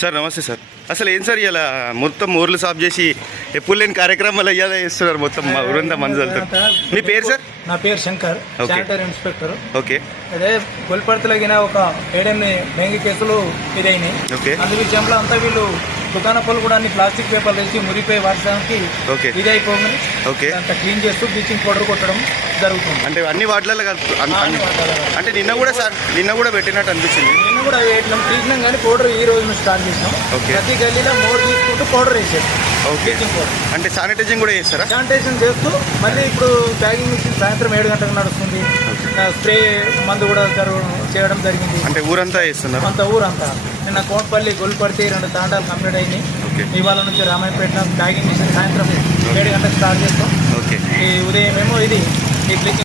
Sir నమస్తే sir. అసలు ఏం సార్ ఇలా మొత్తం ఊర్లు సాఫ్ చేసి ఎప్పుడు లేని కార్యక్రమాలు అయ్యాలా చేస్తున్నారు మొత్తం మా ఊరంతా మందులతో మీ పేరు సార్? నా పేరు శంకర్. Sanitary inspector. ఓకే. అదే గొల్పడతలగిన ఒక ఏడెనిమిది డెంగీ కేసులు ఇదైనాయి. ఓకే. అందు విషయంలో అంతా వీళ్ళు దుకాణ పళ్ళు కూడా అన్ని ప్లాస్టిక్ పేపర్లు వేసి మురిపోయి వాడడానికి ఓకే. ఇది అయిపోయింది ఓకే. అంతా క్లీన్ చేస్తూ బ్లీచింగ్ పౌడర్ కొట్టడం జరుగుతుంది. అంటే అన్ని వాటిలలో. అంటే నిన్న కూడా సార్ నిన్న కూడా పెట్టినట్టు అనిపించింది. నేను కూడా వేయడం తీసినాం కానీ పౌడర్ ఈ రోజు నుంచి స్టార్ట్ చేసినాం. ఓకే. ప్రతి గల్లీలో మోడ్ తీసుకుంటూ పౌడర్ వేసేది ఓకే. Bleaching powder. అంటే శానిటైజింగ్ కూడా చేస్తారా? శానిటైజేషన్ చేస్తూ మళ్ళీ ఇప్పుడు బ్యాగింగ్ మిషన్ సాయంత్రం ఏడు గంటలకు నడుస్తుంది. స్ప్రే మందు కూడా చేయడం జరిగింది. అంటే ఊరంతా చేస్తున్నారు? అంత ఊరంతా. నిన్న కోట్పల్లి గొల్పర్తి రెండు తాండాలు కంప్లీట్ అయినాయి ఇవాళ నుంచి రామాయపేట బ్యాగింగ్ మిషన్ సాయంత్రం ఏడు గంటలకు స్టార్ట్ చేస్తాం. ఈ ఉదయం ఏమో ఇది. ఈ